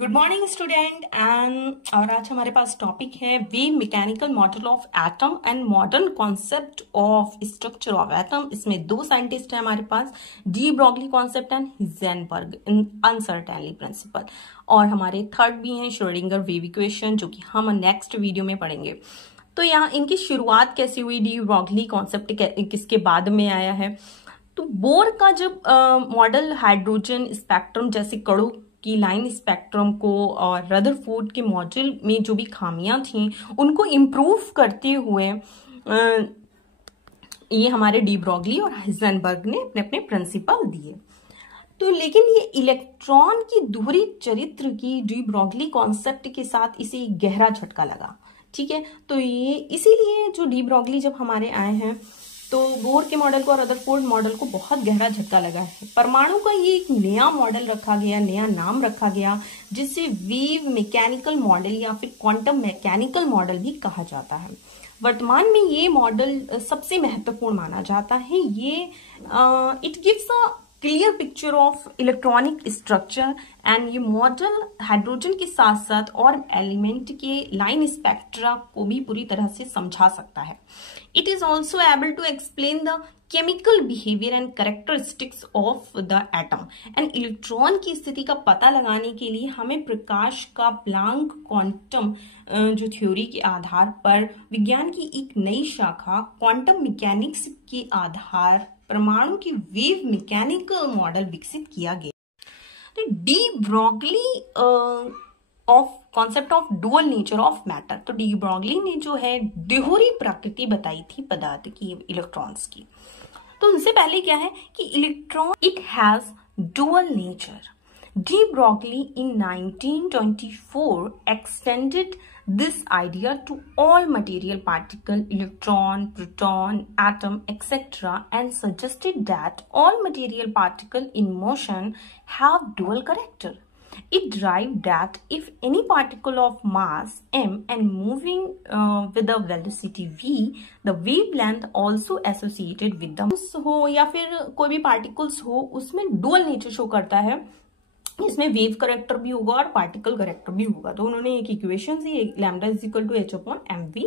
Good morning student and और आज हमारे पास टॉपिक है wave mechanical model of atom and modern concept of structure of atom. इसमें दो साइंटिस्ट हैं हमारे पास, de Broglie concept and Heisenberg uncertainty principle, और हमारे थर्ड भी हैं श्रोडिंगर वेव इक्वेशन, जो कि हम नेक्स्ट वीडियो में पढ़ेंगे। तो यहाँ इनकी शुरुआत कैसी हुई, डी ब्रॉगली कॉन्सेप्ट किसके बाद में आया है? तो बोर का जब मॉडल हाइड्रोजन स्पेक्ट्रम जैसे कणों की लाइन स्पेक्ट्रम को और रदरफोर्ड के मॉडल में जो भी खामियां थी उनको इम्प्रूव करते हुए ये हमारे डी ब्रॉगली और हाइजेनबर्ग ने अपने अपने प्रिंसिपल दिए। तो लेकिन ये इलेक्ट्रॉन की दोहरी चरित्र की डी ब्रॉगली कॉन्सेप्ट के साथ इसे गहरा झटका लगा। ठीक है, तो ये इसीलिए जो डी ब्रॉगली जब हमारे आए हैं तो बोर के मॉडल को और रदरफोर्ड मॉडल को बहुत गहरा झटका लगा है। परमाणु का ये एक नया मॉडल रखा गया, नया नाम रखा गया, जिसे वेव मैकेनिकल मॉडल या फिर क्वांटम मैकेनिकल मॉडल भी कहा जाता है। वर्तमान में ये मॉडल सबसे महत्वपूर्ण माना जाता है। ये it gives a clear picture of electronic structure and ये मॉडल हाइड्रोजन के साथ साथ और एलिमेंट के लाइन स्पेक्ट्रा को भी पूरी तरह से समझा सकता है। It is also able to explain the chemical behavior and characteristics of the atom. And electron की स्थिति का पता लगाने के लिए हमें प्रकाश का प्लांक क्वांटम जो थ्योरी के आधार पर विज्ञान की एक नई शाखा क्वांटम मैकेनिक्स के आधार परमाणु की वेव मैकेनिकल मॉडल विकसित किया गया। तो de Broglie of concept of dual nature of matter, तो डी ब्रॉगली ने जो है दोहरी प्रकृति बताई थी पदार्थ की, इलेक्ट्रॉन्स की। तो उनसे पहले क्या है कि electron it has dual nature. De Broglie in 1924 extended this idea to all material particle, electron, proton, atom, etc. and suggested that all material particle in motion have dual character. It derived that if any particle of mass m and moving with a velocity v, the wavelength also associated with the हो या फिर कोई भी particles हो, उसमें dual nature show करता है। इसमें वेव करेक्टर भी होगा और पार्टिकल करेक्टर भी होगा। तो उन्होंने एक इक्वेशन दी, lambda is equal to h upon mv,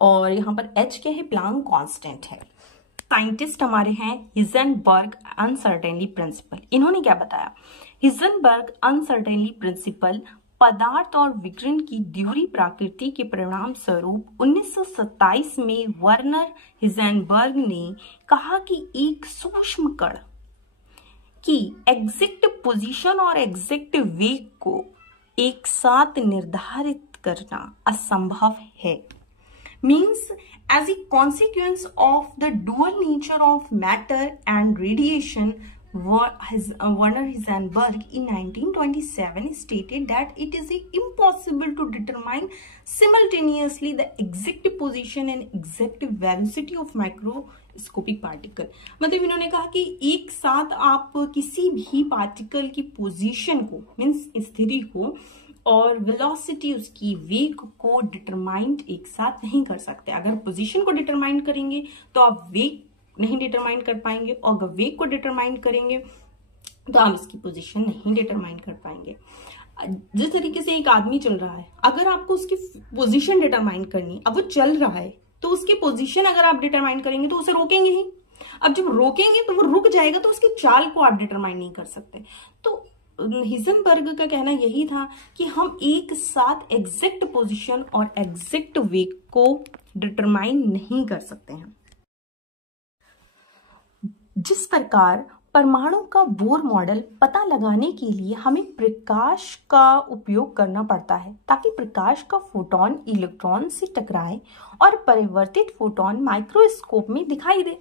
और यहाँ पर h क्या है, प्लांक कांस्टेंट है। साइंटिस्ट हमारे हैं हिजेनबर्ग अनसर्टेनली प्रिंसिपल। इन्होंने क्या बताया? हिजेनबर्ग अनसर्टेनली प्रिंसिपल पदार्थ और विकिरण की दोहरी प्रकृति के परिणाम स्वरूप 1927 में वर्नर हिजेनबर्ग ने कहा कि एक सूक्ष्म कण की एग्जैक्ट पोजीशन और एग्जैक्ट वेग को एक साथ निर्धारित करना असंभव है। Means as a consequence of the dual nature of matter and radiation, Werner Heisenberg in 1927 stated that it is impossible to determine simultaneously the exact position and exact velocity of microscopic particle। मतलब इन्होंने कहा कि एक साथ आप किसी भी particle की पोजीशन को, मीन्स स्थिति को, और वेलोसिटी उसकी वेग को डिटरमाइन एक साथ नहीं कर सकते। अगर पोजीशन को डिटरमाइन करेंगे तो आप वेग नहीं डिटरमाइन कर पाएंगे, और अगर वेग को डिटरमाइन करेंगे तो आप इसकी पोजीशन नहीं डिटरमाइन कर पाएंगे। जिस तरीके से एक आदमी चल रहा है, अगर आपको उसकी पोजीशन डिटरमाइन करनी, अब वो चल रहा है तो उसकी पोजीशन अगर आप डिटरमाइन करेंगे तो उसे रोकेंगे ही। अब जब रोकेंगे तो वो रुक जाएगा, तो उसकी चाल को आप डिटरमाइन नहीं कर सकते। तो हिजेनबर्ग का कहना यही था कि हम एक साथ एग्जैक्ट पोजीशन और एग्जैक्ट वेग को डिटरमाइन नहीं कर सकते हैं। जिस प्रकार परमाणु का बोर मॉडल पता लगाने के लिए हमें प्रकाश का उपयोग करना पड़ता है, ताकि प्रकाश का फोटोन इलेक्ट्रॉन से टकराए और परिवर्तित फोटोन माइक्रोस्कोप में दिखाई दे।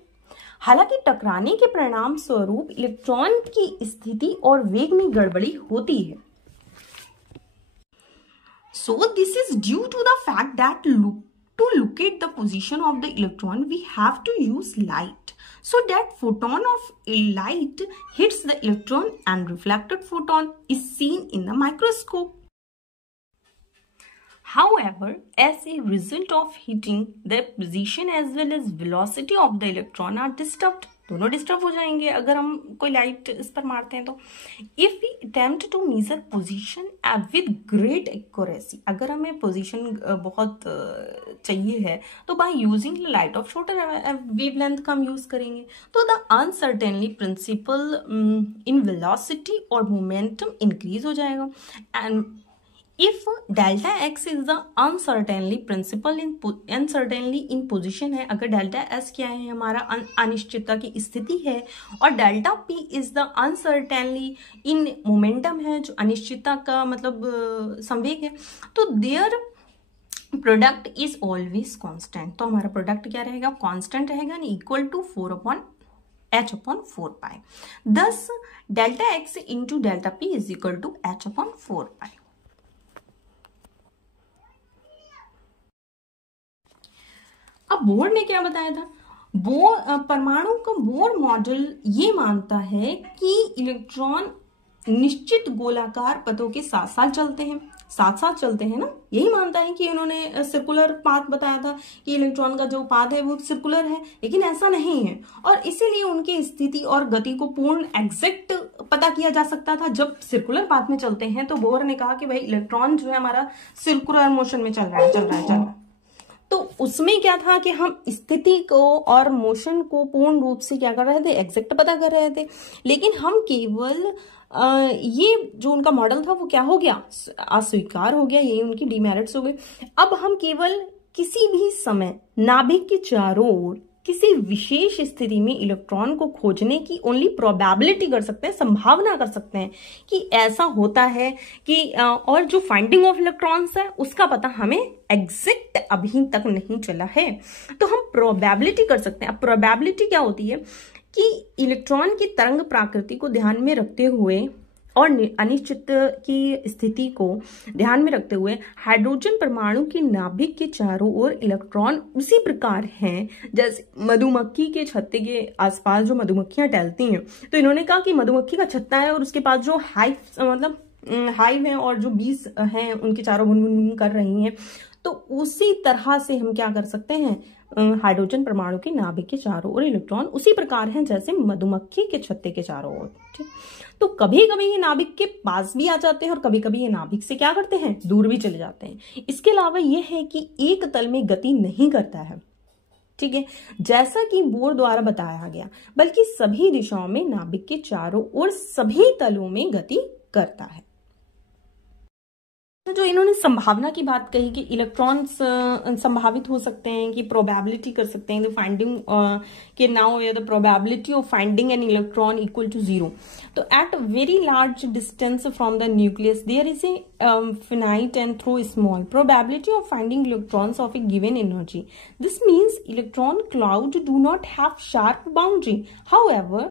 हालांकि टकराने के परिणाम स्वरूप इलेक्ट्रॉन की स्थिति और वेग में गड़बड़ी होती है। So this is due to the fact that to locate the position of the electron, we have to use light. So that photon of light hits the electron and reflected photon is seen in the microscope. However, as a result of hitting, the position as well as velocity of the electron are disturbed. दोनों disturb हो जाएंगे अगर हम कोई light इस पर मारते हैं तो। If we attempt to measure position with great accuracy, अगर हमें पोजीशन बहुत चाहिए है तो by using light of shorter wavelength का हम यूज करेंगे। तो the uncertainty principle in velocity और मोमेंटम इंक्रीज हो जाएगा। And if delta x is the uncertainty principle uncertainty in position है, अगर डेल्टा एस क्या है, हमारा अनिश्चितता की स्थिति है, और delta p is the uncertainty in momentum है, जो अनिश्चितता का मतलब संवेग है, तो their product is always constant. तो हमारा प्रोडक्ट क्या रहेगा, कांस्टेंट रहेगा, equal to 4/h/4π। thus delta x into delta p is equal to h/4π। अब बोर ने क्या बताया था, परमाणु का बोर मॉडल ये मानता है कि इलेक्ट्रॉन निश्चित गोलाकार पथों के साथ साथ चलते हैं, ना, यही मानता है कि उन्होंने सर्कुलर पाथ बताया था कि इलेक्ट्रॉन का जो पाथ है वो सर्कुलर है, लेकिन ऐसा नहीं है, और इसीलिए उनकी स्थिति और गति को पूर्ण एग्जैक्ट पता किया जा सकता था जब सर्कुलर पाथ में चलते हैं। तो बोर ने कहा कि भाई इलेक्ट्रॉन जो है हमारा सर्कुलर मोशन में चल रहा है। तो उसमें क्या था कि हम स्थिति को और मोशन को पूर्ण रूप से क्या कर रहे थे, एग्जैक्ट पता कर रहे थे, लेकिन हम केवल ये जो उनका मॉडल था वो क्या हो गया, अस्वीकार हो गया, ये उनकी डिमेरिट्स हो गए। अब हम केवल किसी भी समय नाभिक के चारों ओर किसी विशेष स्थिति में इलेक्ट्रॉन को खोजने की ओनली प्रोबेबिलिटी कर सकते हैं, संभावना कर सकते हैं कि ऐसा होता है कि और जो फाइंडिंग ऑफ इलेक्ट्रॉन्स है उसका पता हमें एग्जैक्ट अभी तक नहीं चला है, तो हम प्रोबेबिलिटी कर सकते हैं। अब प्रोबेबिलिटी क्या होती है कि इलेक्ट्रॉन की तरंग प्रकृति को ध्यान में रखते हुए और अनिश्चित की स्थिति को ध्यान में रखते हुए हाइड्रोजन परमाणु के नाभिक के चारों ओर इलेक्ट्रॉन उसी प्रकार हैं जैसे मधुमक्खी के छत्ते के आसपास जो मधुमक्खियां टहलती हैं। तो इन्होंने कहा कि मधुमक्खी का छत्ता है और उसके पास जो हाइव है और जो बीज हैं उनके चारों बुन कर रही हैं, तो उसी तरह से हम क्या कर सकते हैं, हाइड्रोजन परमाणु के नाभिक के चारों ओर इलेक्ट्रॉन उसी प्रकार हैं जैसे मधुमक्खी के छत्ते के चारों ओर। ठीक, तो कभी कभी ये नाभिक के पास भी आ जाते हैं और कभी कभी ये नाभिक से क्या करते हैं, दूर भी चले जाते हैं। इसके अलावा यह है कि एक तल में गति नहीं करता है, ठीक है, जैसा कि बोर द्वारा बताया गया, बल्कि सभी दिशाओं में नाभिक के चारों ओर सभी तलों में गति करता है। तो जो इन्होंने संभावना की बात कही कि इलेक्ट्रॉन्स संभावित हो सकते हैं, कि प्रोबेबिलिटी कर सकते हैं, द फाइंडिंग के now the probability of finding an electron equal to 0। तो at very large distance from the nucleus there is a finite and through small probability of finding electrons of a given energy. This means electron cloud do not have sharp boundary. However,